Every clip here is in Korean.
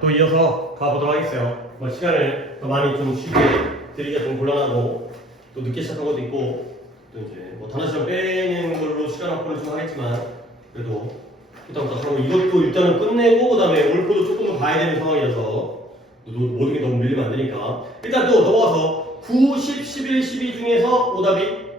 또 이어서 가보도록 하겠어요. 뭐 시간을 더 많이 좀 쉬게 드리기가 좀 곤란하고 또 늦게 시작한 것도 있고 또 이제 뭐 단어 시간 빼는 걸로 시간 확보를 좀 하겠지만 그래도 일단부터 하고 이것도 일단은 끝내고 그다음에 오늘 코드 조금 더 봐야 되는 상황이라서 모든 게 너무 밀리면 안 되니까 일단 또 넘어가서 9, 10, 11, 12 중에서 오답이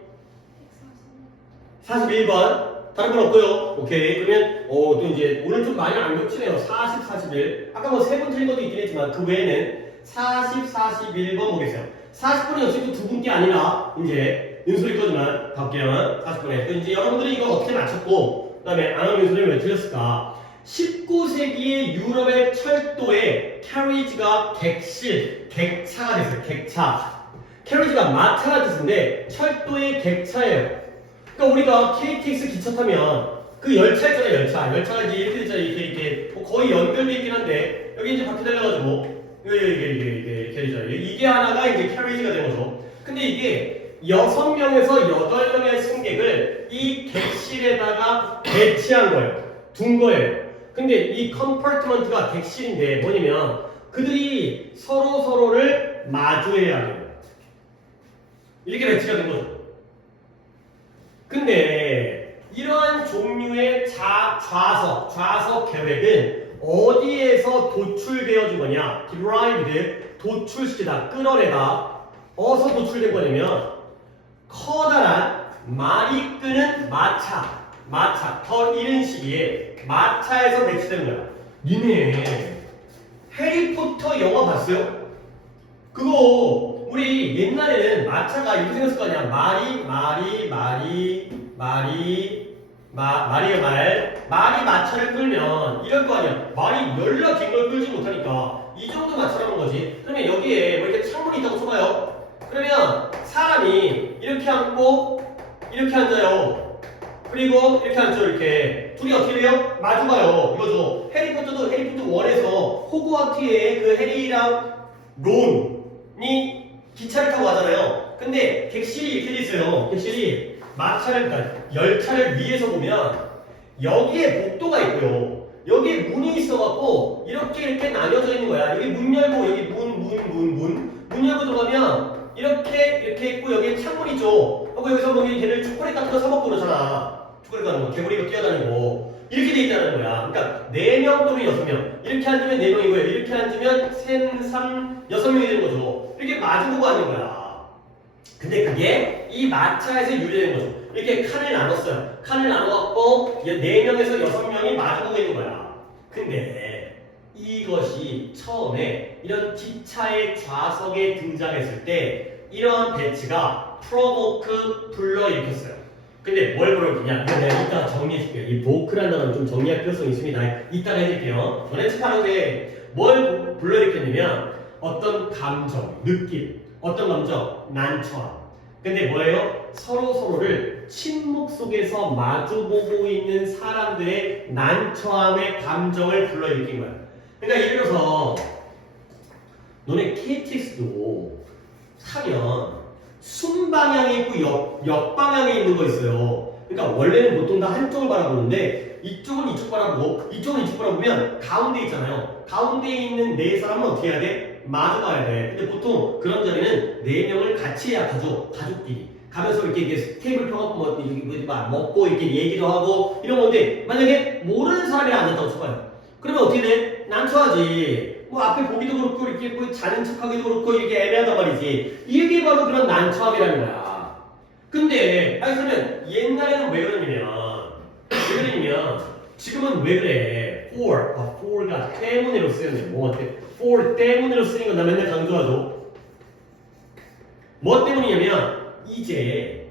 41번 다른 건 없고요. 오케이. 그러면 또 이제 오늘 좀 많이 안 겹치네요. 40, 41. 아까 뭐 세 번 틀린 것도 있긴 했지만 그 외에는 40, 41번 보겠어요. 40번이 어차피 두 분께 아니라 이제 윤소리 거지만 답게요. 40번에. 또 이제 여러분들이 이거 어떻게 맞췄고 그다음에 안하는 윤소리는 왜 틀렸을까? 19세기의 유럽의 철도에 캐리지가 객실, 객차가 됐어요. 객차. 캐리지가 마차가 뜻인데 철도의 객차예요. 그러니까 우리가 KTX 기차 타면 그 열차 있잖아요. 열차가 이제 이렇게 됐잖아요. 이렇게 뭐 거의 연결돼 있긴 한데 여기 이제 바퀴 달려가지고 이게 되잖아요. 이게 하나가 이제 캐리지가 된 거죠. 근데 이게 6명에서 8명의 승객을 이 객실에다가 배치한 거예요. 둔 거예요. 근데 이 컴파트먼트가 객실인데 뭐냐면 그들이 서로를 마주해야 돼요. 이렇게 배치가 된 거죠. 근데 이러한 종류의 좌석 계획은 어디에서 도출되어진 거냐? derived, 도출시키다, 끌어내다. 어디서 도출된 거냐면 커다란 말이 끄는 마차, 더 이른 시기에 마차에서 배치된 거야. 니네 해리포터 영화 봤어요? 그거 우리 옛날에는 마차가 이렇게 생겼을 거 아니야. 말이 마차를 끌면 이럴 거 아니야. 말이 열나 긴 걸 끌지 못하니까 이 정도 마차라는 거지. 그러면 여기에 뭐 이렇게 창문이 있다고 쳐봐요. 그러면 사람이 이렇게 앉고 이렇게 앉아요. 그리고 이렇게 앉죠. 이렇게 둘이 어떻게 돼요? 마주가요. 이거죠. 해리포터 1에서 호그와트에 그 해리랑 론이 기차를 타고 가잖아요. 근데 객실이 이렇게 돼 있어요. 객실이 그러니까 열차를 위에서 보면 여기에 복도가 있고요. 여기에 문이 있어갖고 이렇게 나뉘어져 있는 거야. 여기 문 열고 여기 문 열고 들어가면 이렇게 있고 여기에 창문이 있죠. 하고 여기서 뭐 걔를 초콜릿 같은 거 사 먹고 그러잖아. 초콜릿 같은 거 개구리가 뛰어다니고 이렇게 돼 있다는 거야. 그러니까 4명 또는 6명. 이렇게 앉으면 4명이고요. 이렇게 앉으면 6명이 되는 거죠. 이렇게 마주보고 앉는 거야. 근데 그게 이 마차에서 유래된 거죠. 이렇게 칸을 나눴어요. 칸을 나눠갖고 4명에서 6명이 마주보고 있는 거야. 근데 이것이 처음에 이런 기차의 좌석에 등장했을 때 이러한 배치가 프로보크 불러일으켰어요. 근데 뭘 불러일으켰냐? 이거 내가 이따가 정리해줄게요. 이 보크라는 단어는 좀 정리할 필요성이 있습니다. 이따가 해줄게요. 전에 책하는데 뭘 불러일으켰냐면 어떤 감정, 느낌, 어떤 감정? 난처함. 근데 뭐예요? 서로를 침묵 속에서 마주보고 있는 사람들의 난처함의 감정을 불러일으킨 거야. 그러니까 예를 들어서 너네 KTX도 타면 순방향이 있고 역방향에 있는 거 있어요. 그러니까 원래는 보통 다 한쪽을 바라보는데 이쪽은 이쪽 바라보고 이쪽은 이쪽 바라보면 가운데 있잖아요. 가운데에 있는 네 사람은 어떻게 해야 돼? 마주가야 돼. 근데 보통 그런 자리는 4명을 같이 해야 가죠. 가족끼리. 가면서 이렇게 테이블 펴갖고 먹고 이렇게 얘기도 하고 이런 건데 만약에 모르는 사람이 앉았다고 쳐봐요. 그러면 어떻게 돼? 난처하지. 뭐 앞에 보기도 그렇고 이렇게 뭐 자는 척하기도 그렇고 이렇게 애매하단 말이지. 이게 바로 그런 난처함이라는 거야. 근데 그러면 옛날에는 왜 그러냐면 지금은 왜 그래? for가 때문에로 쓰였네. 뭐한테? for 때문에로 쓰인 건 나 맨날 강조하죠. 뭐 때문이냐면 이제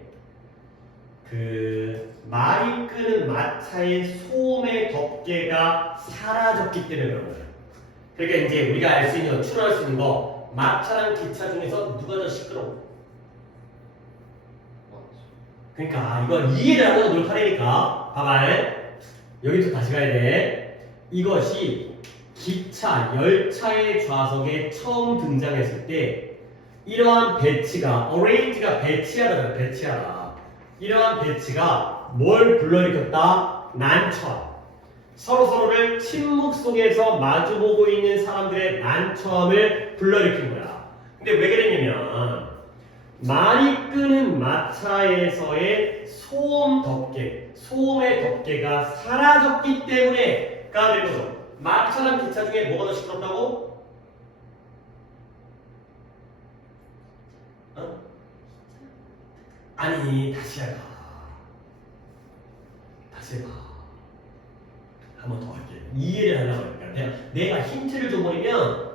그 말이 끄는 마차의 소음의 덮개가 사라졌기 때문에 그런 거예요. 그러니까 이제 우리가 알 수 있는 추론할 수 있는 거 마차랑 기차 중에서 누가 더 시끄러워? 그러니까 이걸 이해를 하고 노력하려니까 봐봐. 여기부터 다시 가야 돼. 이것이 기차, 열차의 좌석에 처음 등장했을 때 이러한 배치가 arrange가 배치하다. 이러한 배치가 뭘 불러일으켰다? 난처함. 서로서로를 침묵 속에서 마주보고 있는 사람들의 난처함을 불러일으킨 거야. 근데 왜 그랬냐면 말이 끄는 마차에서의 소음 덮개, 소음의 덮개가 사라졌기 때문에가 된 거죠. 마차랑 기차 중에 뭐가 더 시끄럽다고? 어? 아니 다시 해봐. 다시 해봐. 한 번 더 할게. 이해를 하려고 하니까 내가 힌트를 줘버리면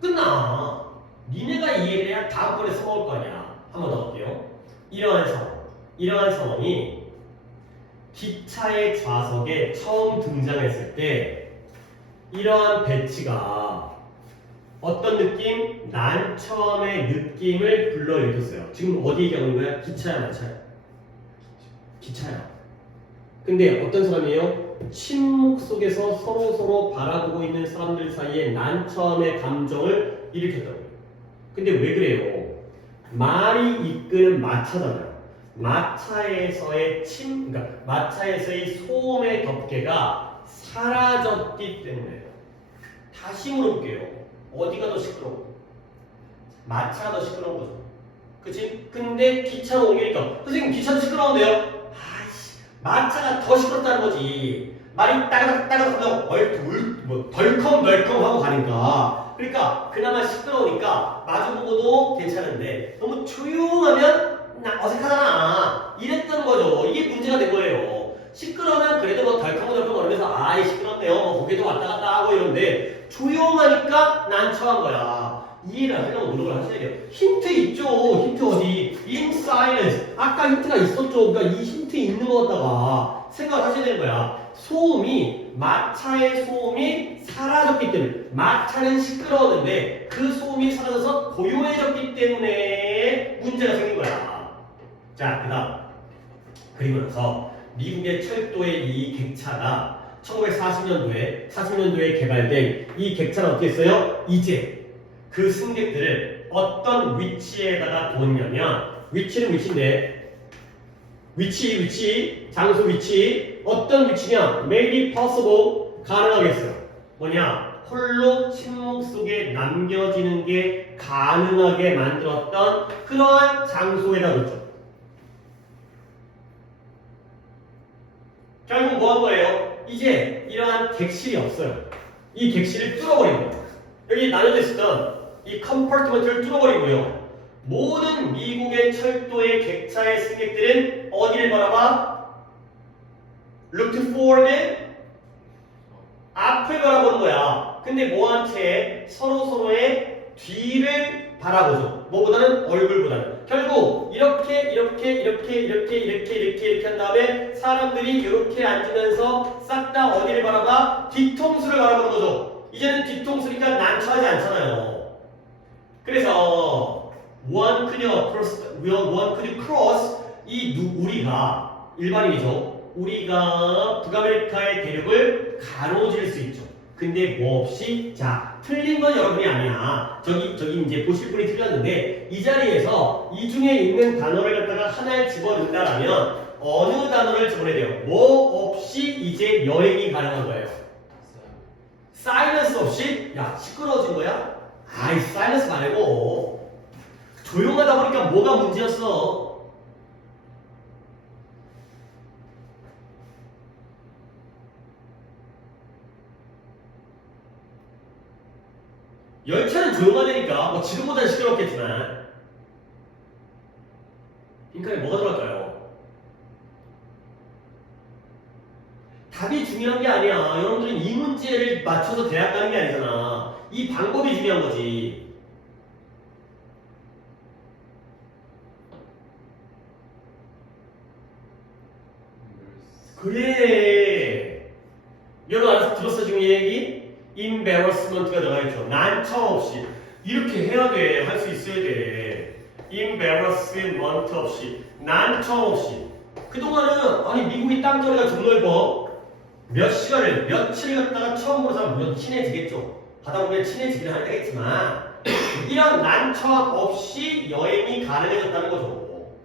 끝나. 니네가 이해를 해야 다음번에 써먹을 거 아니야. 한 번 더 할게요. 이러한 상황이 기차의 좌석에 처음 등장했을 때 이러한 배치가 어떤 느낌? 난처함의 느낌을 불러일으켰어요. 지금 어디 얘기하는 거야? 기차야, 마차야? 기차야. 근데 어떤 사람이에요? 침묵 속에서 서로서로 바라보고 있는 사람들 사이에 난처함의 감정을 일으켰다고요. 근데 왜 그래요? 말이 이끄는 마차잖아요. 마차에서의 그러니까 마차에서의 소음의 덮개가 사라졌기 때문에. 다시 물어볼게요. 어디가 더 시끄러워? 마차가 더 시끄러운 거죠. 그치? 근데 기차로 옮기니까 선생님 기차도 시끄러운데요? 아이씨, 마차가 더 시끄럽다는 거지. 말이 따가닥따가닥 하면 덜컹덜컹 하고 가니까. 그러니까 그나마 시끄러우니까 마주보고도 괜찮은데 너무 조용하면 어색하잖아. 이랬던 거죠. 이게 문제가 된 거예요. 시끄러우면 그래도 뭐 덜컹덜컹 거리면서 아이 시끄럽네요. 뭐 고개도 왔다 갔다 하고 이러는데 조용하니까 난처한 거야. 이해를 하려고 노력을 하셔야 돼요. 힌트 있죠. 힌트 어디? In silence. 아까 힌트가 있었죠. 그러니까 이 힌트 있는 거 갖다가 생각을 하셔야 되는 거야. 마차의 소음이 사라졌기 때문에. 마차는 시끄러웠는데 그 소음이 사라져서 고요해졌기 때문에 문제가 생긴 거야. 자, 그 다음. 그리고 나서 미국의 철도의 이 객차가 40년도에 개발된 이 객차는 어떻게 했어요? 이제 그 승객들을 어떤 위치에다가 뒀냐면 위치는 위치인데 장소 위치 어떤 위치냐? Maybe possible 가능하겠어요. 뭐냐? 홀로 침묵 속에 남겨지는 게 가능하게 만들었던 그러한 장소에다 뒀죠. 결국 뭐 한 거예요? 이제 이러한 객실이 없어요. 이 객실을 뚫어버린 거예요. 여기 나눠져 있었던 이 컴파트먼트를 뚫어버리고요. 모든 미국의 철도의 객차의 승객들은 어디를 바라봐? Looked forward 앞을 바라보는 거야. 근데 뭐한 채 서로서로의 뒤를 바라보죠. 뭐보다는 얼굴보다는. 결국 이렇게 한 다음에 사람들이 이렇게 앉으면서 싹 다 어디를 바라봐? 뒤통수를 바라보는 거죠. 이제는 뒤통수니까 난처하지 않잖아요. 그래서 one could cross 우리가 일반인이죠. 우리가 북아메리카의 대륙을 가로질 수 있죠. 근데 뭐 없이 자 틀린 건 여러분이 아니야. 저기 이제 보실 분이 틀렸는데 이 자리에서 이 중에 있는 단어를 갖다가 하나를 집어넣는다라면 어느 단어를 집어내야 돼요? 뭐 없이 이제 여행이 가능한 거예요. 사이런스 없이? 야 시끄러워진 거야? 아이 사이런스 말고 조용하다 보니까 뭐가 문제였어? 열차는 조용하다니까 뭐 지금보다는 시끄럽겠지만 빈칸에 뭐가 들어갈까요? 답이 중요한 게 아니야. 여러분들은 이 문제를 맞춰서 대학 가는 게 아니잖아. 이 방법이 중요한 거지. 그래. 여러분 알아서 들었어 지금 이 얘기? embarrassment가 들어가 있죠. 난처 없이 이렇게 해야 돼. 할 수 있어야 돼. embarrassment 없이 난처 없이. 그동안은 아니 미국이 땅덩이가 좀 넓어. 며칠 갔다가 처음 보는 사람 물론 친해지겠죠. 하다 보면 친해지긴 할 때겠지만 이런 난처함 없이 여행이 가능해졌다는 거죠.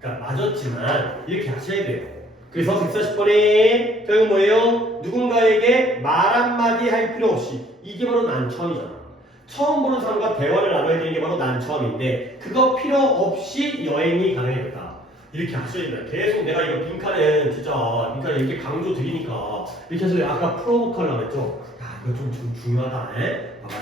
그러니까 맞았지만 이렇게 하셔야 돼요. 그래서 140번에 결국 뭐예요? 누군가에게 말 한마디 할 필요 없이 이게 바로 난처함이잖아. 처음 보는 사람과 대화를 나눠야 되는 게 바로 난처함인데 그거 필요 없이 여행이 가능했다. 이렇게 하셔야 됩니다. 계속 내가 이거 빈칸은 진짜 빈칸을 이렇게 강조 드리니까 이렇게 해서 아까 프로보컬라고 했죠? 야 이거 좀 중요하다. 봐봐.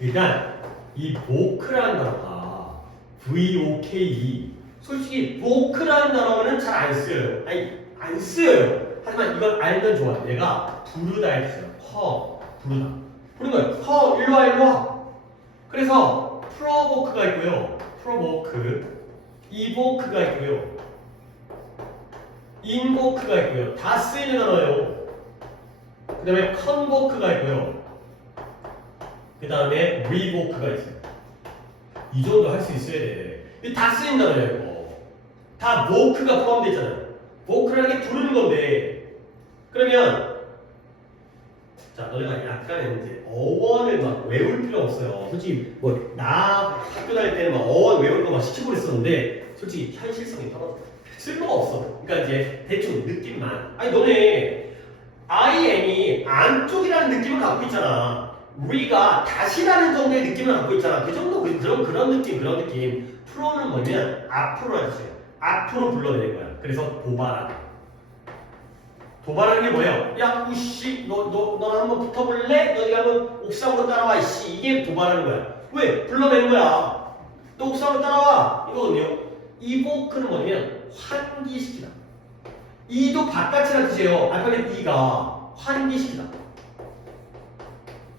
일단 이 보크라는 단어가 VOKE 솔직히 보크라는 단어는 잘 안 쓰여요. 아니 안 쓰여요. 하지만 이걸 알면 좋아요. 얘가 부르다 했어요. 부르다. 부르는 거예요. 일로 와 일로 와. 그래서 프로보크가 있고요. 프로보크 이보크가 있고요. 인보크가 있고요. 다 쓰이는 단어예요. 그 다음에 컨보크가 있고요. 그 다음에 리보크가 있어요. 이 정도 할 수 있어야 돼. 이거 다 쓰이는 단어예요. 이거. 다 보크가 포함되어 있잖아요. 보크라는 게 부르는 건데 그러면 자 너네가 약간은 이제 어원을 막 외울 필요 없어요. 솔직히 뭐 나 학교 다닐 때는 막 어원 외우는 거 막 시키고 그랬었는데 솔직히 현실성이 별로 쓸모가 없어. 그러니까 이제 대충 느낌만. 아니 너네 IM이 안쪽이라는 느낌을 갖고 있잖아. 우리가 다시라는 정도의 느낌을 갖고 있잖아. 그 정도 그런 느낌. 프로는 뭐냐면 앞으로 하세요. 앞으로 불러내는 거야. 그래서 도발하다. 도발하는 게 뭐예요? 야, 우씨, 너는 한번 붙어볼래? 너네가 한번 옥상으로 따라와, 이씨. 이게 도발하는 거야. 왜? 불러내는 거야. 또 옥상으로 따라와. 이거거든요. 이보크는 뭐냐면 환기시키다. 이도 바깥이라는 뜻이에요. 알파벳 E가 환기시키다.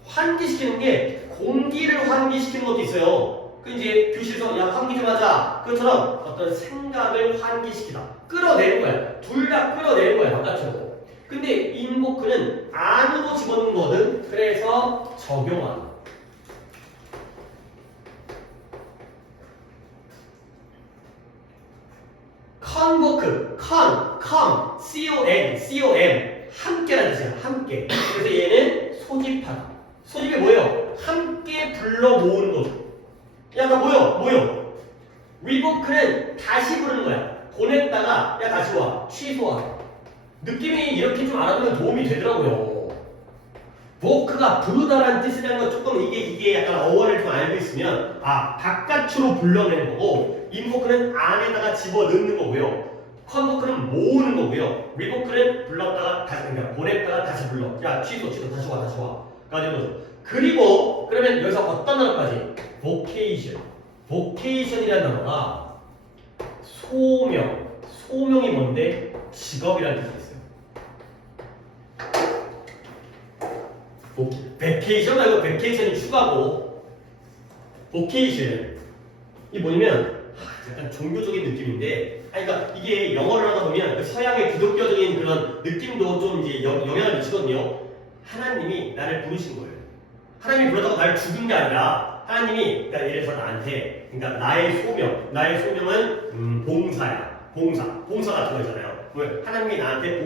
환기시키는 게 공기를 환기시키는 것도 있어요. 그 이제 교실에서 야 환기 좀 하자. 그것처럼 어떤 생각을 환기시키다. 끌어내는 거야. 둘 다 끌어내는 거야 바깥으로. 근데 인보크는 안으로 집어넣는 거든. 그래서 적용하는. 컨보크, C-O-M, 함께라는 뜻이에요. 함께. 그래서 얘는 소집하다. 소집이 뭐예요? 함께 불러 모으는 거죠. 야, 나 모여. 리보크는 다시 부르는 거야. 보냈다가 야 다시 와. 취소하다. 느낌이 이렇게 좀 알아두면 도움이 되더라고요. 보크가 부르다라는 뜻이라는 건 조금 이게 약간 어원을 좀 알고 있으면 바깥으로 불러내는 거고 인보크는 안에다가 집어넣는 거고요. 컨보크는 모으는 거고요. 리보크는 불렀다가 다시 그러니까 보냈다가 다시 불러. 야 취소 다시 와. 가지고 거죠. 그리고 그러면 여기서 어떤 단어까지? 보케이션이라는 단어가 소명이 뭔데? 직업이라는 뜻이 있어요. 베케이션 말고 베케이션이 휴가고 보케이션 이 뭐냐면 약간 종교적인 느낌인데 그러니까 이게 영어를 하다 보면 그 서양의 기독교적인 그런 느낌도 좀 이제 영향을 미치거든요. 하나님이 나를 부르신 거예요. 하나님이 부르다가 나를 죽인 게 아니라 하나님이 그러니까 예를 들어서 나한테 그러니까 나의 소명은 봉사야. 봉사 같은 거잖아요. 왜? 하나님이 나한테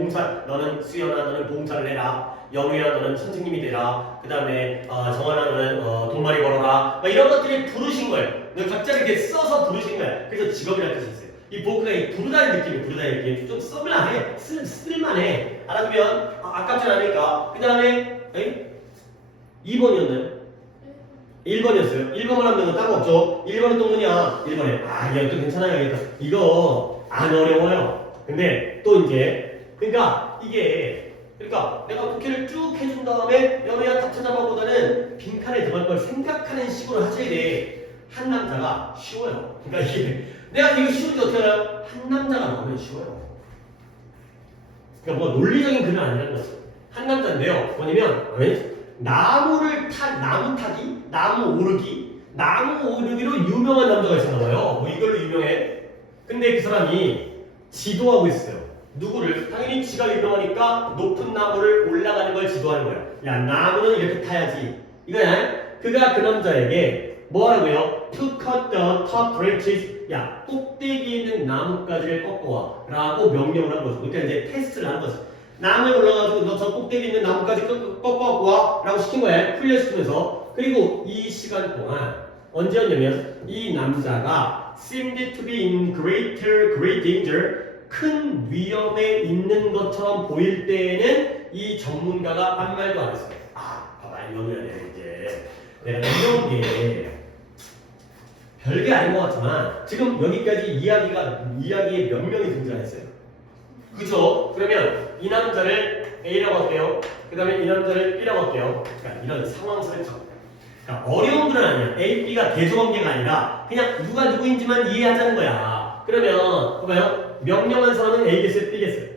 너는 수연아 너는 봉사를 해라. 영우야 너는 선생님이 되라. 그 다음에 정환아 너는 돈말이 벌어라. 이런 것들이 부르신 거예요. 각자 이렇게 써서 부르신 거예요. 그래서 직업이라는 뜻이 있어요. 이 보크가 이 부르다는 느낌 좀 써볼만해. 쓸만해. 알아두면 아깝진 않으니까. 그 다음에 2번이었나요? 1번이었어요. 1번만 하면 딴 거 없죠. 1번은 또 뭐냐? 1번에 이거 또 괜찮아요. 이거 안 어려워요. 근데 또 이제 그러니까 내가 복귀를 쭉 해준 다음에 연애야 다 찾아봐보다는 빈칸에 들어갈 걸 생각하는 식으로 하셔야 돼. 한 남자가 쉬워요. 그러니까 이게 내가 이거 쉬운지 어떻게 알아요? 한 남자가 나오면 쉬워요. 그러니까 뭐 논리적인 글은 아니라는 거죠. 한 남자인데요. 뭐냐면 나무 타기, 나무 오르기로 유명한 남자가 있었나 봐요. 뭐 이걸로 유명해. 근데 그 사람이 지도하고 있어요. 누구를? 당연히 지가 유명하니까 높은 나무를 올라가는 걸 지도하는 거야. 야, 나무는 이렇게 타야지. 이거야. 그가 그 남자에게 뭐 하라고요? To cut the top branches. 야, 꼭대기에 있는 나뭇가지를 꺾어와. 라고 명령을 한 거죠. 그러니까 이제 테스트를 한 거죠. 나무에 올라가지고 너 저 꼭대기에 있는 나뭇가지 꺾어갖고 와. 라고 시킨 거야. 훈련시키면서. 그리고 이 시간 동안 언제였냐면 이 남자가 seemed to be in great danger. 큰 위험에 있는 것처럼 보일 때에는 이 전문가가 한 말도 안 했어요. 아, 봐봐, 이거는 이제 내가 이런 게 별게 아닌 것 같지만 지금 여기까지 이야기에 몇 명이 등장했어요. 그죠? 그러면 이 남자를 A라고 할게요. 그 다음에 이 남자를 B라고 할게요. 그러니까 이런 상황설을 쳐. 그러니까 어려운 건 아니야. A, B가 대조관계가 아니라 그냥 누가 누구인지만 이해하자는 거야. 그러면 봐봐요. 명령한 사람은 A겠어요? B겠어요?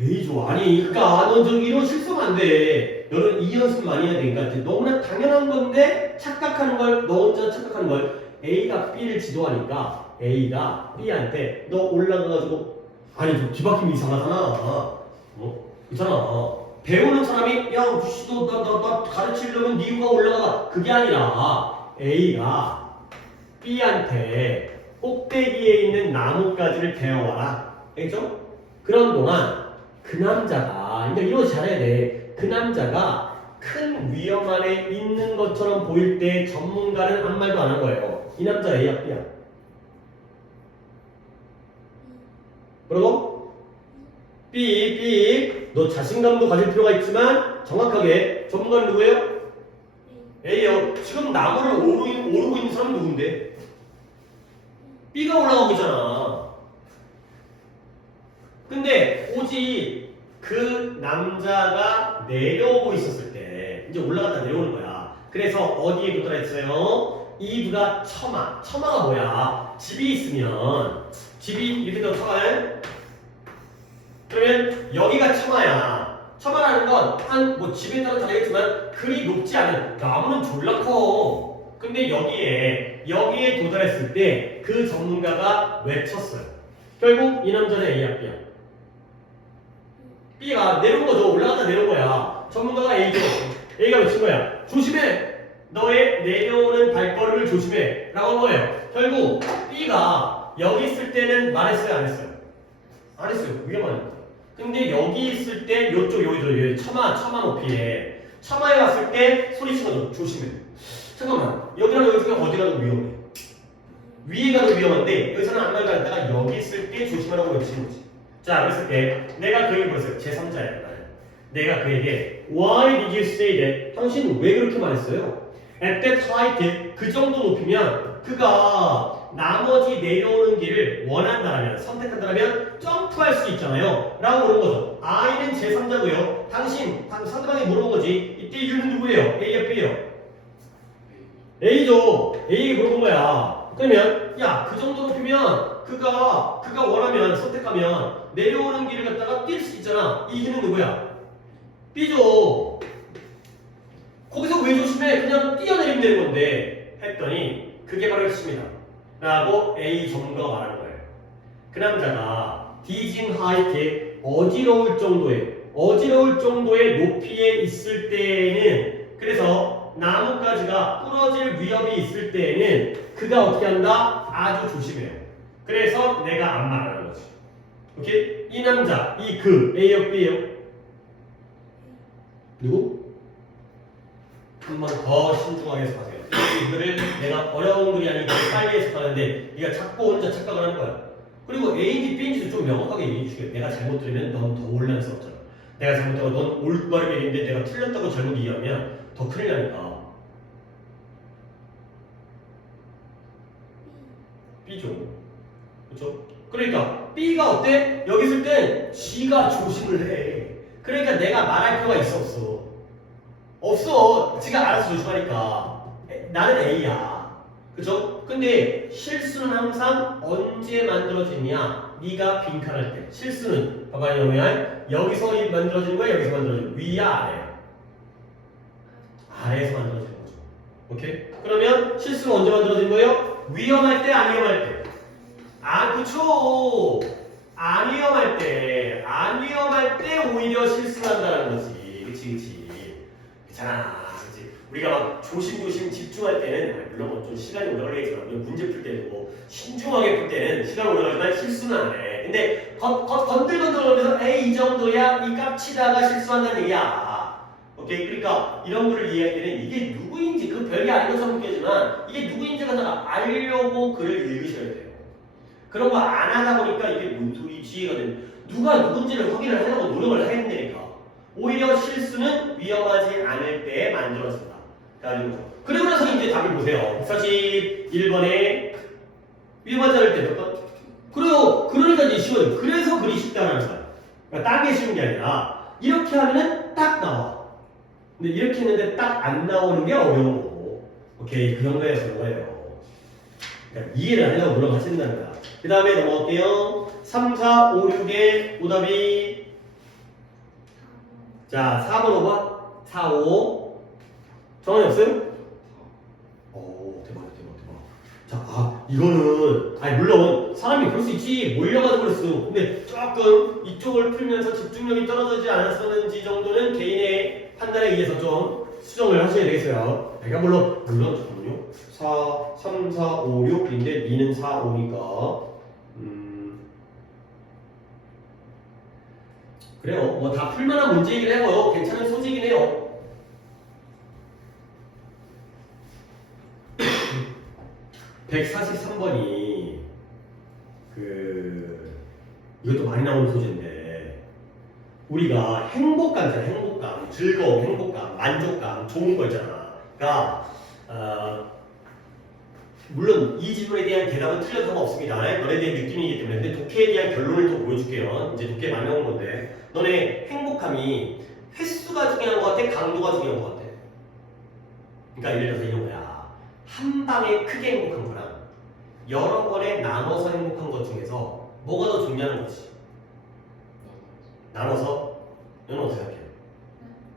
A죠. 아니 그러니까 넌 저기 이런 실수하면 안 돼. 너는 이 연습 많이 해야 되니까 너무나 당연한 건데 착각하는 걸 너 혼자 착각하는 걸 A가 B를 지도하니까 A가 B한테 너 올라가가지고 아니 좀 뒤바퀴면 이상하잖아. 있잖아. 배우는 사람이 야 나 가르치려면 니가 올라가 그게 아니라 A가 B한테 꼭대기에 있는 나뭇가지를 데워와라. 알겠죠? 그런 동안 그 남자가 그러니까 이거 잘해야 돼. 그 남자가 큰 위험 안에 있는 것처럼 보일 때 전문가는 아무 말도 안 한 거예요. 이 남자 A야 B야? 뭐라고? B 너 자신감도 가질 필요가 있지만 정확하게 전문가는 누구예요? A요. 지금 나무를 오르고 있는 사람은 누군데? B가 올라가고 있잖아. 근데 오직 그 남자가 내려오고 있었을 때 이제 올라갔다 내려오는 거야. 그래서 어디에 도달했어요? 이브가 처마가 뭐야? 집이 있으면 집이 이렇게 더 처마해? 그러면 여기가 처마야. 처마라는 건 한 뭐 집에 따라 다르겠지만 그리 높지 않은 나무는 졸라 커. 근데 여기에 도달했을 때 그 전문가가 외쳤어요. 결국 이 남자는 A야 B야? B가 내려온 거죠. 올라갔다 내려온 거야. 전문가가 A죠. A가 외친 거야. 조심해. 너의 내려오는 발걸음을 조심해. 라고 한 거예요. 결국 B가 여기 있을 때는 말했어요? 안 했어요? 안 했어요. 위험하니까. 근데 여기 있을 때 여기 처마 높이에 처마에 왔을 때 소리친 거죠. 조심해. 잠깐만. 여기랑 여기 중에 어디가 더 위험해? 위에가 더 위험한데 여기서는 아무 말도 안 했다가 여기 있을 때 조심하라고 외치는 거지. 자, 그랬을 때 내가 그에게 뭐랬어요? 제3자예요. 내가 그에게 Why did you say that? 당신 왜 그렇게 말했어요? At that height, 그 정도 높이면 그가 나머지 내려오는 길을 원한다면 선택한다면 점프할 수 있잖아요. 라고 물은 거죠. I는 제3자고요. 상대방이 물어본 거지. 이때 U는 누구예요? A야 B예요? A죠. A에게 물어본 거야. 그러면 야, 그 정도 높이면 그가 원하면 선택하면 내려오는 길을 갖다가 뛸 수 있잖아. 이 길은 누구야? B죠. 거기서 왜 조심해? 그냥 뛰어내리면 되는 건데 했더니 그게 바로 핵심이다 라고 A 전문가가 말하는 거예요. 그 남자가 디징 하이트에 어지러울 정도의 높이에 있을 때에는 그래서 나뭇가지가 부러질 위협이 있을 때에는 그가 어떻게 한다? 아주 조심해요. 그래서 내가 안 말하는 거지. 오케이? 이 남자, A요 B예요? 누구? 한 번 더 신중하게 해석하세요. 이거를 내가 어려운 글이 아니고 빨리 해석하는데 네가 자꾸 혼자 착각을 하는 거야. 그리고 A인지 B인지도 좀 명확하게 얘기해 주게. 내가 잘못 들으면 넌 더 혼란스럽잖아. 내가 잘못하고 넌 올바르게 얘기했는데 내가 틀렸다고 잘못 이해하면 더 큰일 나니까. B죠. 그렇죠? 그러니까 B가 어때? 여기 있을 땐 G가 조심을 해. 그러니까 내가 말할 필요가 있어 없어? 없어. 지가 알아서 조심하니까. 나는 A야. 그죠? 근데 실수는 항상 언제 만들어지냐? 네가 빈칸할 때. 실수는 봐봐 영양 여기서 만들어지는 거야? 여기서 만들어지는 거야? 위야 아래야? 아래에서 만들어지는 거죠. 오케이? 그러면 실수는 언제 만들어지는 거예요? 위험할 때, 안 위험할 때? 그쵸. 안 위험할 때 오히려 실수를 한다는 거지. 그치. 괜찮아. 그치. 우리가 막 조심조심 집중할 때는, 물론 뭐 좀 시간이 오래 걸리겠지만, 문제 풀 때는 뭐 신중하게 풀 때는 시간이 오래 걸리지만 실수는 안 해. 근데 건들건들 하면서, 에이, 이 정도야? 이 깝치다가 실수한다는 얘기야. 오케이? 그러니까 이런 거를 이해할 때는 이게 누구인지, 그 별게 아닌 것처럼 느껴지지만, 이게 누구인지 갖다가 알려고 글을 읽으셔야 돼요. 그런 거 안 하다 보니까 이게 뭔 소리지가 되는 누가 누군지를 확인을 하려고 노력을 해야 된다니까. 오히려 실수는 위험하지 않을 때 만들어진다. 그리고 나서 이제 답을 보세요. 141번에 위험하지 않을 때 몇 번? 그래요. 그러니까 이제 쉬워요. 그래서 그리 쉽다는 거야. 그러니까 딴 게 쉬운 게 아니라 이렇게 하면은 딱 나와. 근데 이렇게 했는데 딱 안 나오는 게 어려운 거고. 오케이. 그 정도의 거예요. 그러니까 이해를 하려고 노력하신다는 거야. 그 다음에 넘어갈게요. 3, 4, 5, 6의 오답이 자, 4번, 5번, 4, 5 정한이 없어요? 오, 대박. 자, 이거는 물론 사람이 그럴 수 있지. 몰려가지고 그랬어. 근데 조금 이쪽을 풀면서 집중력이 떨어지지 않았었는지 정도는 개인의 판단에 의해서 좀 수정을 하셔야 되겠어요. 그러니까 물론 잠깐만요. 3, 4, 5, 6인데 2는 4, 5니까 그래요. 뭐 다 풀만한 문제이긴 해요. 괜찮은 소지이긴 해요. 143번이 이것도 많이 나오는 소재인데 우리가 행복감이잖아. 행복감, 즐거움, 행복감, 만족감, 좋은 거 있잖아. 그러니까 물론 이 질문에 대한 대답은 틀려도 상관없습니다. 너네 대한 느낌이기 때문에. 근데 독해에 대한 결론을 더 보여줄게요. 이제 독해에 많이 나온 건데 너네 행복감이 횟수가 중요한 것 같아? 강도가 중요한 것 같아? 그러니까 예를 들어서 이런 거야. 한 방에 크게 행복한 거랑 여러 번에 나눠서 행복한 것 중에서 뭐가 더 중요한 거지? 나눠서? 너는 어떻게 생각해?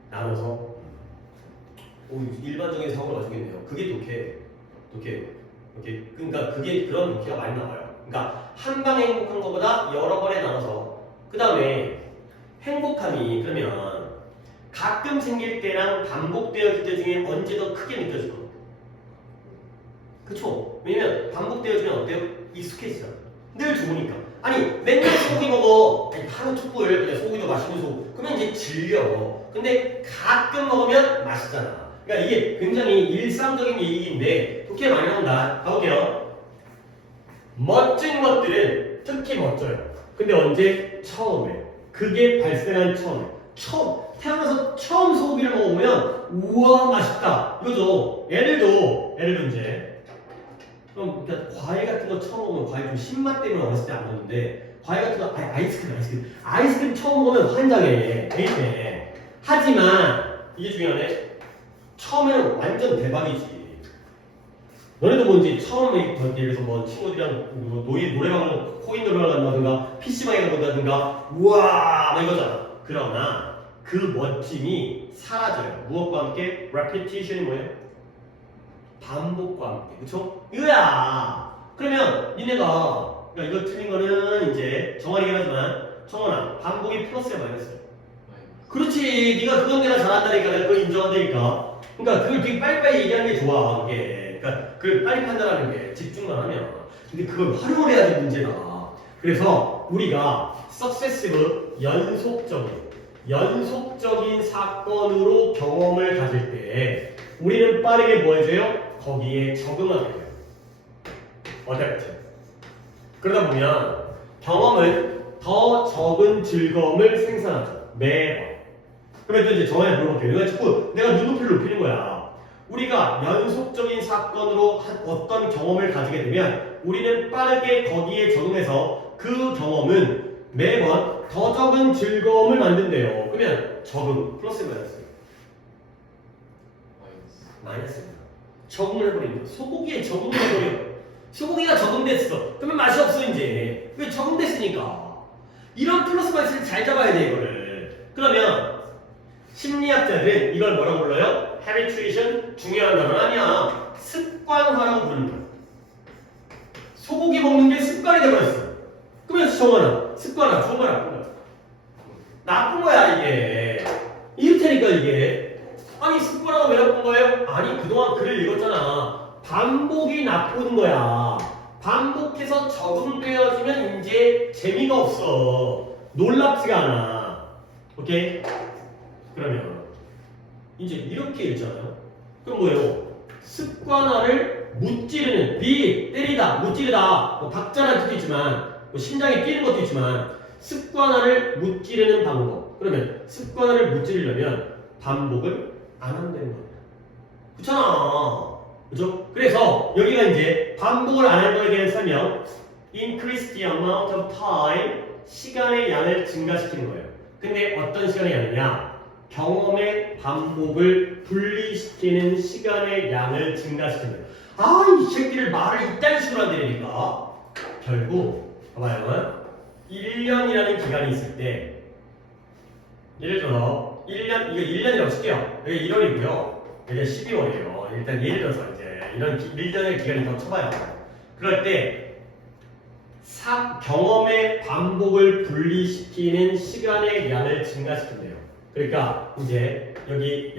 나눠서? 일반적인 사고를 가지고 있네요. 그게 독해. 그러니까 그게 그런 독해가 많이 나와요. 그러니까 한 방에 행복한 것보다 여러 번에 나눠서. 그 다음에 행복함이 그러면 가끔 생길 때랑 반복되어질 때 중에 언제 더 크게 느껴질 것? 그쵸? 왜냐면 반복되어지면 어때요? 익숙해지잖아. 늘 좋으니까. 아니 맨날 소고기 먹어. 하루 툭불 그냥 소고기도 맛있고 그러면 이제 질려. 근데 가끔 먹으면 맛있잖아. 그러니까 이게 굉장히 일상적인 얘기인데 독해 많이 나온다. 가볼게요. 멋진 것들은 특히 멋져요. 근데 언제? 처음에. 그게 발생한 처음에. 태어나서 처음 소고기를 먹어보면 우와 맛있다 이거죠. 애들도 이제 그럼 그러니까 과일 같은 거 처음 먹으면 과일 좀 신맛 때문에 어렸을 때 안 먹는데 과일 같은 거 아이스크림 처음 먹으면 환장해. 데이트. 하지만 이게 중요하네. 처음에는 완전 대박이지. 너네도 뭔지 처음에 예를 들어서 뭐 친구들이랑 노래방을 코인 노래방을 간다든가 PC방에 간다든가 우와 막 이거잖아. 그러나 그 멋짐이 사라져요. 무엇과 함께? repetition이 뭐예요? 반복과 함께. 그쵸? 으아! 그러면 니네가 그러니까 이거 틀린 거는 이제 정환이긴 하지만 정환아 반복이 플러스야 마이너스야? 그렇지. 네가 그건 내가 잘한다니까 내가 그걸 인정한다니까. 그러니까 그걸 되게 빨리빨리 얘기하는 게 좋아. 그게. 그러니까 그걸 빨리 판단하는 게 집중만 하면. 근데 그걸 활용을 해야 돼 문제가. 그래서 우리가 successive 연속적인 사건으로 경험을 가질 때 우리는 빠르게 뭐 해줘요? 거기에 적응하게 돼요. 어댑트. 그러다 보면 경험은 더 적은 즐거움을 생산하죠. 매번. 그러면 또 이제 정한이 물어볼게요. 이거 자꾸 내가 눈높이를 높이는 거야. 우리가 연속적인 사건으로 어떤 경험을 가지게 되면 우리는 빠르게 거기에 적응해서 그 경험은 매번 더 적은 즐거움을 만든대요. 그러면 적응 플러스 마이너스? 마이너스입니다. 적응을 해버리는 거야. 소고기에 적응을 해버려. 소고기가 적응됐어. 그러면 맛이 없어 이제. 왜 적응됐으니까. 이런 플러스 마이너스를 잘 잡아야 돼 이거를. 그러면 심리학자들은 이걸 뭐라고 불러요? habituation 중요한 단어는 아니야. 습관화라고 부르는 거야. 소고기 먹는 게 습관이 돼버렸어. 그러면 정원아 습관화 좋은 거야 나쁜 거야? 나쁜 거야 이게. 이렇다니까 이게. 아니 습관화가 왜 나쁜 거예요? 아니 그동안 글을 읽었잖아. 반복이 나쁜 거야. 반복해서 적응되어지면 이제 재미가 없어. 놀랍지가 않아. 오케이? 그러면 이제 이렇게 읽잖아요. 그럼 뭐예요? 습관화를 무찌르는 때리다 무찌르다 뭐 박자라는 뜻도 있지만 뭐 심장에 뛰는 것도 있지만 습관화를 무찌르는 방법. 그러면 습관화를 무찌르려면 반복을 안 하면 되는 거야. 그렇잖아. 그죠? 그래서 여기가 이제 반복을 안 하는 거에 대한 설명. Increase the amount of time. 시간의 양을 증가시키는 거예요. 근데 어떤 시간의 양이냐? 경험의 반복을 분리시키는 시간의 양을 증가시키는 거예요. 아, 이 새끼를 말을 이딴 식으로 한다니까. 결국 봐봐요. 1년이라는 기간이 있을 때 예를 들어서 1년, 이거 1년이라고 칠게요. 여기 1월이고요. 여기 12월이에요. 일단 예를 들어서 이제 이런 1년의 기간이 더 쳐봐요. 그럴 때 경험의 반복을 분리시키는 시간의 양을 증가시킨대요. 그러니까 이제 여기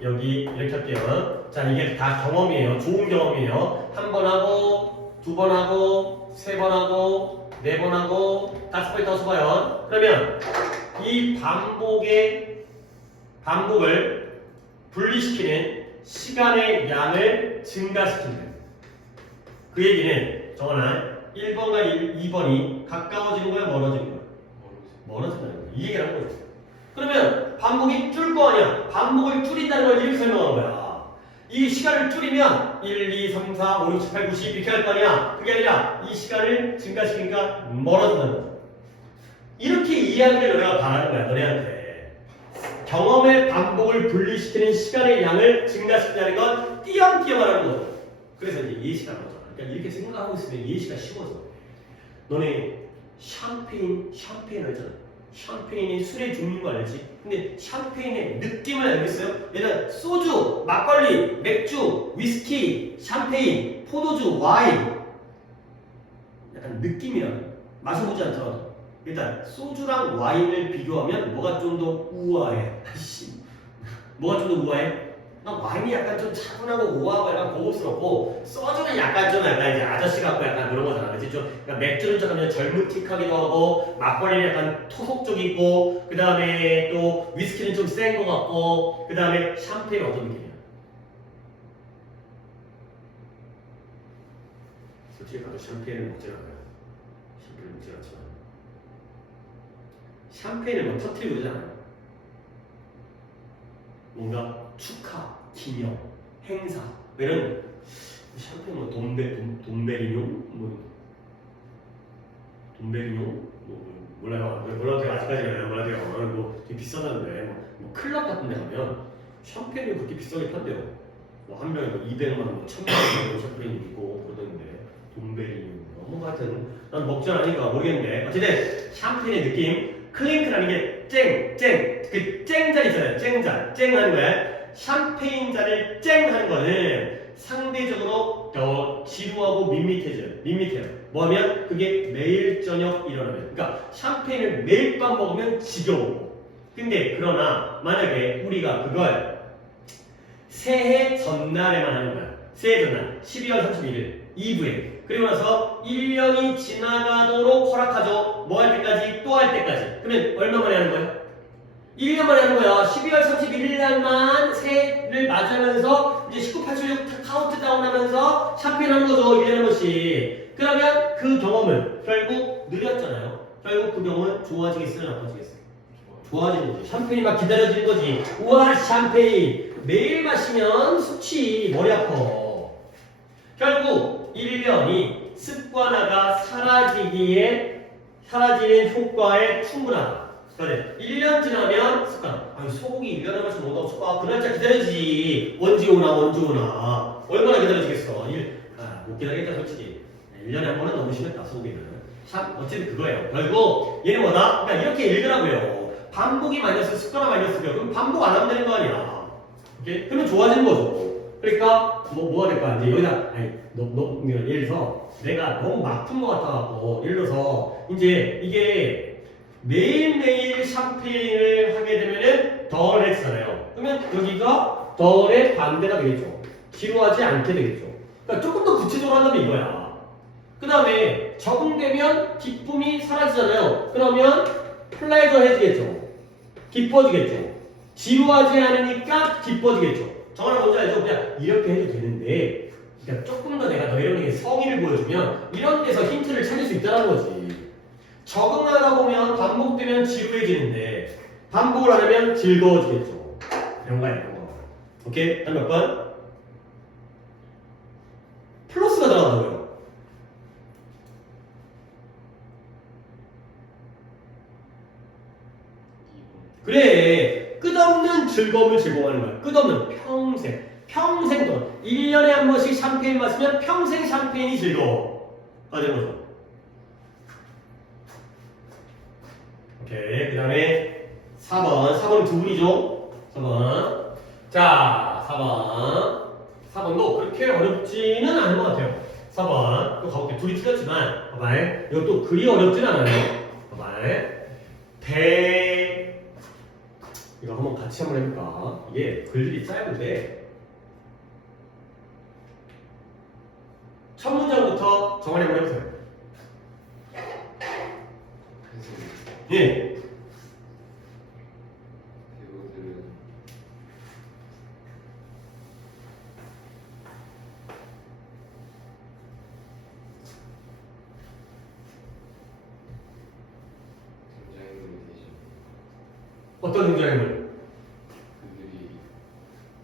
이렇게 할게요. 자, 이게 다 경험이에요. 좋은 경험이에요. 한 번 하고, 두 번 하고, 세 번 하고, 네 번 하고, 다섯 번 더 써봐요. 그러면 이 반복을 분리시키는 시간의 양을 증가시킨다. 그 얘기는 정원아 1번과 2번이 가까워지는 거야, 멀어지는 거야? 멀어진다는 거야. 이 얘기를 하는 거지. 그러면 반복이 줄 거 아니야. 반복을 줄인다는 걸 이렇게 설명한 거야. 이 시간을 줄이면 1, 2, 3, 4, 5, 6, 7, 8, 9, 10 이렇게 할 거 아니야. 그게 아니라 이 시간을 증가시키니까 멀어진다는 거야. 이렇게 이야기를 너네가 바라는 거야, 너네한테. 경험의 반복을 분리시키는 시간의 양을 증가시키냐는 건 띄엄띄엄 하라는 거죠. 그래서 이제 예시가 나오잖아. 그러니까 이렇게 생각하고 있으면 예시가 쉬워져. 너네 샴페인 알잖아. 샴페인이 술의 종류인 거 알지? 근데 샴페인의 느낌을 알겠어요? 얘는 소주, 막걸리, 맥주, 위스키, 샴페인, 포도주, 와인. 약간 느낌이야. 마셔보지 않더라도. 일단 소주랑 와인을 비교하면 뭐가 좀 더 우아해? 뭐가 좀 더 우아해? 와인이 약간 좀 차분하고 우아하고 약간 고급스럽고 소주는 약간 이제 아저씨 같고 약간 그런 거잖아. 그치? 좀 그러니까 맥주는 좀 젊은 틱하기도 하고 막걸리는 약간 토속적이고 그 다음에 또 위스키는 좀 센 거 같고 그 다음에 샴페인은 어떤 느낌이야? 솔직히 말해서 샴페인을 먹지 않아요. 샴페인을 먹지 않지만 샴페인을 뭐 터뜨리고 그러잖아요. 뭔가 축하, 기념, 행사 이런 샴페인 뭐 돈베리뇽 몰라요. 몰라도 돼요. 아직까지는 몰라도 돼요. 뭐 되게 비싸다는데 뭐 클럽 같은 데 가면 샴페인이 그렇게 비싸게 판대요. 뭐 한 병에 뭐 200만 원, 뭐 1000만 원 정도 샴페인이 있고 그러던데 돈베리뇽 뭐 하여튼 난 먹지 않으니까 모르겠는데 어쨌든 샴페인의 느낌 클링크라는 게 그 쨍잘 있잖아요. 쨍 하는 거야. 샴페인잔을 쨍 하는 거는 상대적으로 더 지루하고 밋밋해요. 뭐하면 그게 매일 저녁 일어나면. 그러니까 샴페인을 매일 밤 먹으면 지겨워. 근데 그러나 만약에 우리가 그걸 새해 전날에만 하는 거야. 새해 전날 12월 31일 이브에. 그리고 나서 1년이 지나가도록 허락하죠. 뭐 할 때까지? 또 할 때까지. 그러면 얼마 만에 하는 거예요? 1년 만에 하는 거야. 12월 31일 날만 새해를 맞으면서 이제 1986 카운트다운 하면서 샴페인 하는 거죠. 1년에 한 번씩. 그러면 그 경험은 결국 느렸잖아요. 결국 그 경험은 좋아지겠어요? 나빠지겠어요? 좋아지는 거지. 샴페인이 막 기다려지는 거지. 우와 샴페인. 매일 마시면 숙취 머리 아파. 결국 1년이 습관화가 사라지는 효과에 충분하다. 그래. 1년 지나면 습관. 아니 소고기 1년에 한 번씩 먹는다고 습관. 그 날짜 기다려야지. 언제 오나. 얼마나 기다려지겠어. 못 기다리겠다 솔직히. 1년에 한 번은 너무 심했다 소고기는. 참 어쨌든 그거예요. 결국 얘는 뭐다? 그러니까 이렇게 읽으라고요. 반복이 마이너스 습관화 마이너스고요. 그럼 반복 안 하면 되는 거 아니야. 오케이? 그러면 좋아지는 거죠. 그러니까 뭐가 될까? 이제 여기다 예를 들어서 내가 너무 막 푼 것 같아갖고 예를 들어서 이제 이게 매일매일 샴페인을 하게 되면은 덜 했잖아요. 그러면 여기가 덜의 반대가 되겠죠. 지루하지 않게 되겠죠. 그러니까 조금 더 구체적으로 한다면 이거야. 그 다음에 적응되면 기쁨이 사라지잖아요. 그러면 플레저해지겠죠. 기뻐지겠죠. 지루하지 않으니까 기뻐지겠죠. 정말 뭔지 알죠? 그냥 이렇게 해도 되는데 그러니까 조금 더 내가 너희에게 성의를 보여주면 이런 데서 힌트를 찾을 수 있다는 거지. 적응하다 보면 반복되면 지루해지는데 반복을 안 하면 즐거워지겠죠. 이런 거야, 이런 거. 오케이? 한 몇 번? 플러스가 들어간다고요. 그래, 끝없는 즐거움을 제공하는 거야. 끝없는 평생 동안 1년에 한 번씩 샴페인 마시면 평생 샴페인이 즐거워. 되는 거죠. 오케이, 그 다음에 4번은 두 분이죠. 4번. 자, 4번도 그렇게 어렵지는 않은 것 같아요. 4번 또 가볼게요. 둘이 틀렸지만 봐봐, 이것도 그리 어렵진 않아요. 봐봐, 이거 한번 같이 한번 해볼까? 이게 글들이 짧은데 첫 문장부터 정원이 한번 해보세요. 예. 배우들은 등장인물이 되죠. 어떤 등장인물? 그들이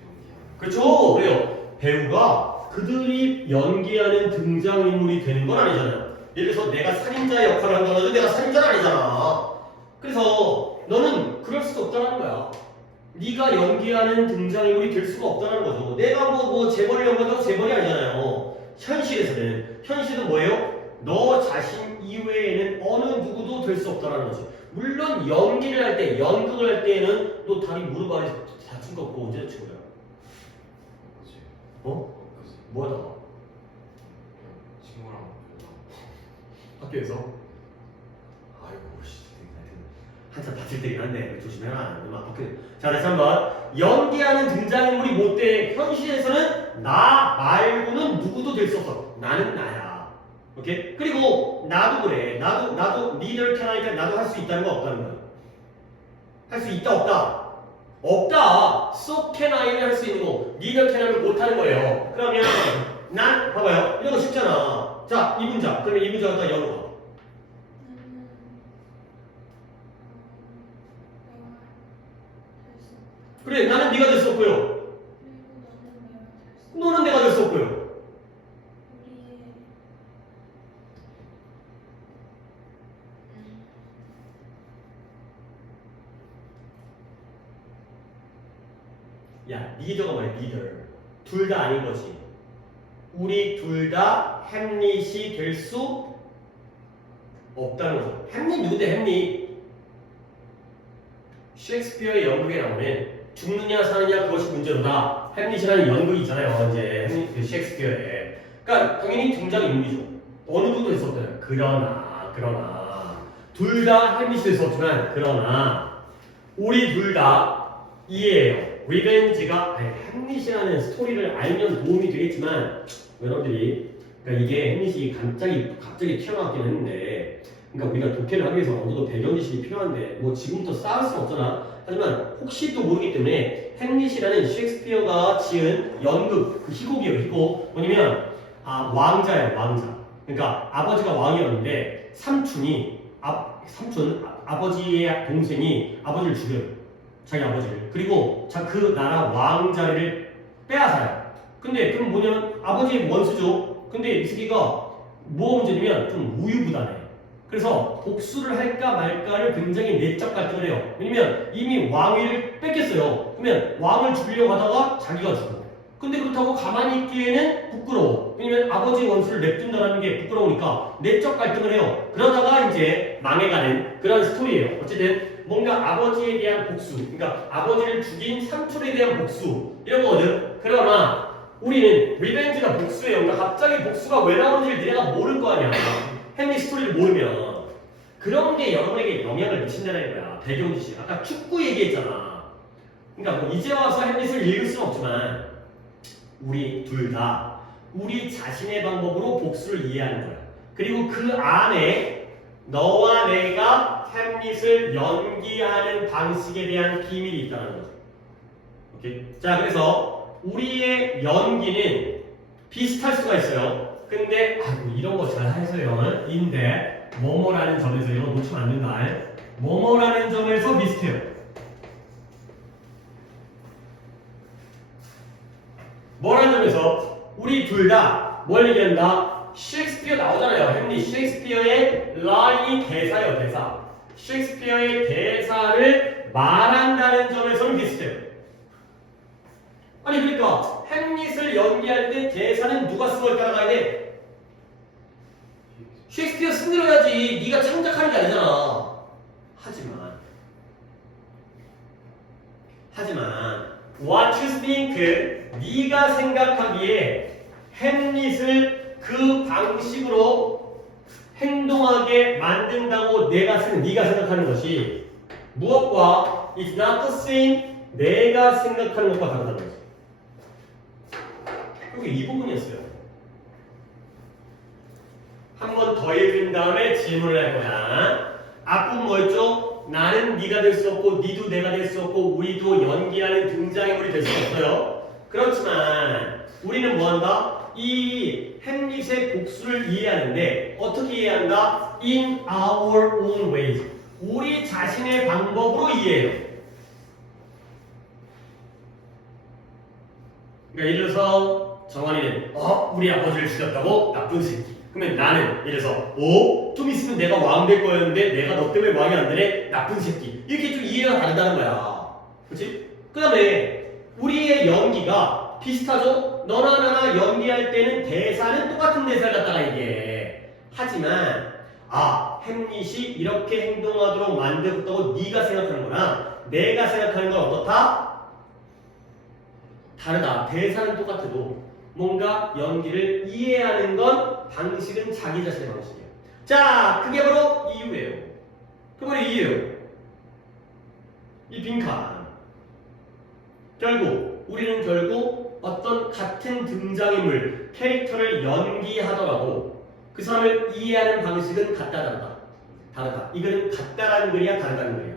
연기하는. 그렇죠. 그래요. 배우가 그들이 연기하는 등장인물이 되는 건 아니잖아요. 예를 들어서 내가 살인자의 역할을 한다고 해도 내가 살인자는 아니잖아. 그래서 너는 그럴 수 없다는 거야. 네가 연기하는 등장인물이 될 수가 없다는 거죠. 내가 뭐 재벌을 연기한다고 재벌이 아니잖아요. 현실은 뭐예요? 너 자신 이외에는 어느 누구도 될 수 없다는 거지. 물론 연기를 할 때, 연극을 할 때에는 너 다리 무릎 아래 다친 거 그거 언제 다친 거야? 그치. 어? 그치. 뭐 하다가? 그냥 친구랑 학교에서? 아이고 씨, 한참 다칠 때긴 한데 조심해라. 너무 아팠거든. 자, 다시 한번. 연기하는 등장인물이 못 돼. 현실에서는 나 말고는 누구도 될 수 없어. 나는 나야. 오케이? 그리고 나도 그래. 나도 neither can I니까 나도 할 수 있다는 거 없다는 거야. 할 수 있다 없다? 없다. So can I는 할 수 있는 거. neither can I는 못 하는 거예요. 그러면 난 봐봐요. 이런 거 쉽잖아. 자, 이 문장. 그러면 이 문장 갖다 열어봐. 그래, 나는 네가 될 수 없고요. 너는 내가 될 수 없고요. 야, 리더가 뭐야, 리더. 둘 다 아닌 거지. 우리 둘 다 햄릿이 될 수 없다는 거죠. 햄릿 누군데, 햄릿? 셰익스피어의 연극에 나오는 죽느냐 사느냐 그것이 문제로다. 햄릿이라는 연극이 있잖아요. 이제 햄릿 그 셰익스피어에. 그러니까 당연히 등장인물이죠. 어느 누구도 될수 없잖아요. 그러나 둘 다 햄릿이 될 수 없지만 그러나 우리 둘 다 이해해요. 리벤지가 햄릿이라는 스토리를 알면 도움이 되겠지만 여러분들이 그러니까 이게 햄릿이 갑자기 튀어나왔긴 했는데 그러니까 우리가 독해를 하기 위해서 어느 정도 배경 지식이 필요한데 뭐 지금부터 쌓을 수는 없잖아. 하지만 혹시 또 모르기 때문에 햄릿이라는 셰익스피어가 지은 연극 그 희곡이에요. 희곡 뭐냐면 왕자예요. 왕자. 그러니까 아버지가 왕이었는데 아버지의 동생이 아버지를 죽여요. 자기 아버지를. 그리고 그 나라 왕 자리를 빼앗아요. 근데 그럼 뭐냐면 아버지의 원수죠. 근데 이 새끼가 뭐가 문제냐면 좀 우유부단해. 그래서 복수를 할까 말까를 굉장히 내적 갈등을 해요. 왜냐면 이미 왕위를 뺏겼어요. 그러면 왕을 죽이려고 하다가 자기가 죽어. 근데 그렇다고 가만히 있기에는 부끄러워. 왜냐면 아버지의 원수를 냅둔다는 게 부끄러우니까 내적 갈등을 해요. 그러다가 이제 망해가는 그런 스토리예요. 어쨌든 뭔가 아버지에 대한 복수, 그러니까 아버지를 죽인 삼촌에 대한 복수 이런 거거든. 그러나 우리는 리벤지가 복수예요. 그러니까 갑자기 복수가 왜 나오는지를 니네가 모를 거 아니야. 햄릿 스토리를 모르면 그런 게 여러분에게 영향을 미친다는 거야. 배경 지식. 아까 축구 얘기했잖아. 그러니까 뭐 이제 와서 햄릿을 읽을 수는 없지만 우리 둘 다 우리 자신의 방법으로 복수를 이해하는 거야. 그리고 그 안에 너와 내가 햄릿을 연기하는 방식에 대한 비밀이 있다는 거죠. 오케이? 자, 그래서 우리의 연기는 비슷할 수가 있어요. 근데 아이고 이런 거 잘 하세요. 인데 뭐뭐라는 점에서 이런 거 놓치면 안 된다. 뭐뭐라는 점에서 비슷해요. 뭐라는 점에서 우리 둘 다 뭘 얘기한다? 셰익스피어 나오잖아요. 햄릿 셰익스피어의 라인이 대사예요. 대사. 셰익스피어의 대사를 말한다는 점에서는 비슷해요. 아니 그러니까 햄릿을 연기할 때 대사는 누가 쓴 걸 따라가야 돼? 셰익스피어 쓴 대로 해야지. 네가 창작하는 게 아니잖아. 하지만 what you think, 네가 생각하기에 햄릿을 그 방식으로 행동하게 만든다고 네가 생각하는 것이 무엇과 is not the same, 내가 생각하는 것과 다르다는 거지. 그게 이 부분이었어요. 한 번 더 읽은 다음에 질문을 할 거야. 앞부분 뭐였죠? 나는 네가 될 수 없고 니도 내가 될 수 없고 우리도 연기하는 등장인물이 될 수 없어요. 그렇지만 우리는 뭐한다? 이 햄릿의 복수를 이해하는데 어떻게 이해한다? In our own ways. 우리 자신의 방법으로 이해해요. 그러니까 예를 들어서 정환이는 우리 아버지를 죽였다고? 나쁜 새끼. 그러면 나는 예를 들어서 좀 있으면 내가 왕 될 거였는데 내가 너 때문에 왕이 안 되네? 나쁜 새끼. 이렇게 좀 이해가 다르다는 거야. 그렇지? 그 다음에 우리의 연기가 비슷하죠? 너나 나나 연기할 때는 대사는 똑같은 대사를 갖다가 얘기해. 하지만 햄릿이 이렇게 행동하도록 만들었다고 네가 생각하는 거랑 내가 생각하는 건 어떻다? 다르다. 대사는 똑같아도 뭔가 연기를 이해하는 건 방식은 자기 자신의 방식이에요. 자, 그게 바로 이유예요. 그게 바로 이유예요. 이 빈칸. 우리는 어떤 같은 등장인물, 캐릭터를 연기하더라도 그 사람을 이해하는 방식은 같다, 다르다. 이거는 같다라는 글이야, 다르다는 글이야?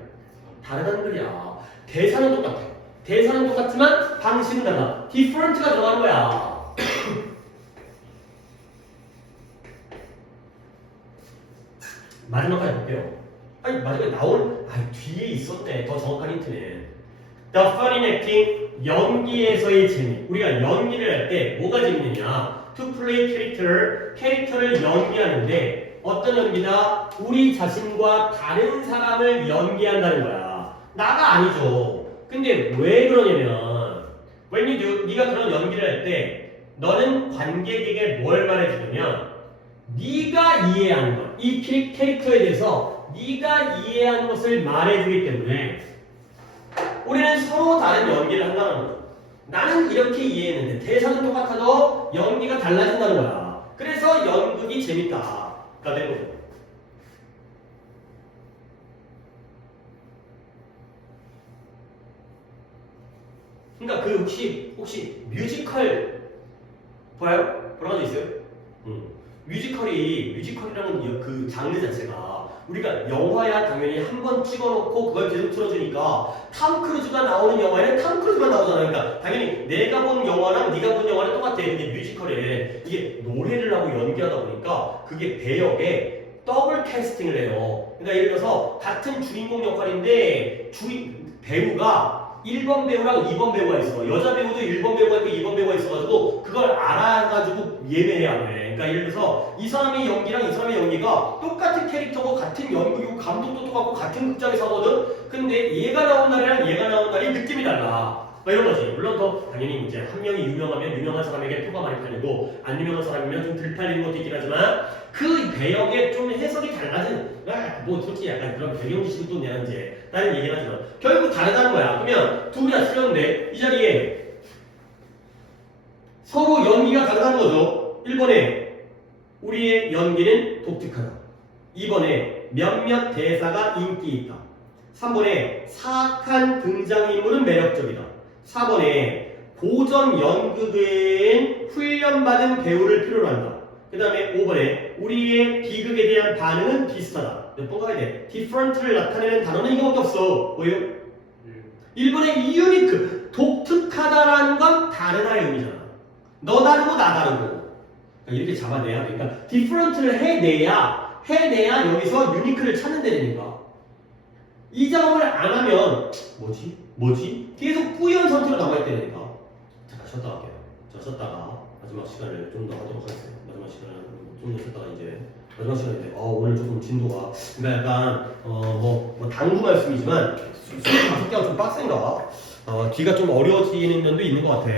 다르다는 글이야. 대사는 똑같아. 대사는 똑같지만 방식은 달라. different가 들어가는 거야. 마지막까지 볼게요. 마지막에 뒤에 있었네. 더 정확한 힌트는. The fun in acting, 연기에서의 재미. 우리가 연기를 할 때 뭐가 재밌느냐? To play character, 캐릭터를 연기하는데 어떤 연기다? 우리 자신과 다른 사람을 연기한다는 거야. 나가 아니죠. 근데 왜 그러냐면 when you do, 네가 그런 연기를 할 때 너는 관객에게 뭘 말해주냐면 네가 이해한 것, 이 캐릭터에 대해서 네가 이해한 것을 말해주기 때문에 우리는 서로 다른 연기를 한다는 거죠. 나는 이렇게 이해했는데 대사는 똑같아도 연기가 달라진다는 거야. 그래서 연극이 재밌다가 되는 거죠. 그러니까 그 혹시 뮤지컬 봐요? 보러 가서 있어요? 뮤지컬이라는 그 장르 자체가 우리가 영화야 당연히 한 번 찍어놓고 그걸 계속 틀어주니까 탐 크루즈가 나오는 영화에는 탐 크루즈만 나오잖아요. 그러니까 당연히 내가 본 영화랑 네가 본 영화는 똑같아. 근데 뮤지컬에 이게 노래를 하고 연기하다 보니까 그게 배역에 더블 캐스팅을 해요. 그러니까 예를 들어서 같은 주인공 역할인데 배우가 1번 배우랑 2번 배우가 있어. 여자 배우도 1번 배우가 있고 2번 배우가 있어가지고 그걸 알아가지고 예매해야 해. 그러니까 예를 들어서 이 사람의 연기랑 이 사람의 연기가 똑같은 캐릭터고 같은 연극이고 감독도 똑같고 같은 극장에서 하거든. 근데 얘가 나온 날이랑 얘가 나온 날이 느낌이 달라. 이런 거지. 물론 더 당연히 이제 한 명이 유명하면 유명한 사람에게 표가 많이 팔리고 안 유명한 사람이면 좀 덜 팔리는 것도 있긴 하지만 그 배역에 좀 해석이 달라진 뭐 솔직히 약간 그런 배경 지식도 내가 이제 다른 얘기를 하지만 결국 다르다는 거야. 그러면 둘이 틀렸는데 이 자리에 서로 연기가 다르다는 거죠. 1번에 우리의 연기는 독특하다. 2번에 몇몇 대사가 인기 있다. 3번에 사악한 등장인물은 매력적이다. 4번에 고전 연극엔 훈련받은 배우를 필요로 한다. 그 다음에 5번에 우리의 비극에 대한 반응은 비슷하다. 몇 번 가야 돼? different를 나타내는 단어는 이거밖에 없어. 뭐예요? 1번에 unique, 독특하다라는 건 다르다의 의미잖아. 너 다르고 나 다르고. 그러니까 이렇게 잡아내야 돼. 그러니까 different를 해내야 여기서 유니크를 찾는 데니까. 이 작업을 안 하면 뭐지? 계속 뿌연 상태로 남아있다니까. 잠깐 쉬었다 갈게요. 자, 쉬었다가 마지막 시간을 좀 더 하도록 하겠습니다. 마지막 시간을 좀 더 쉬었다가 이제 마지막 시간인데 오늘 조금 진도가 그러니까 약간 뭐 당구 말씀이지만 수업 5개가 좀 빡센가? 뒤가 좀 어려워지는 면도 있는 것 같아.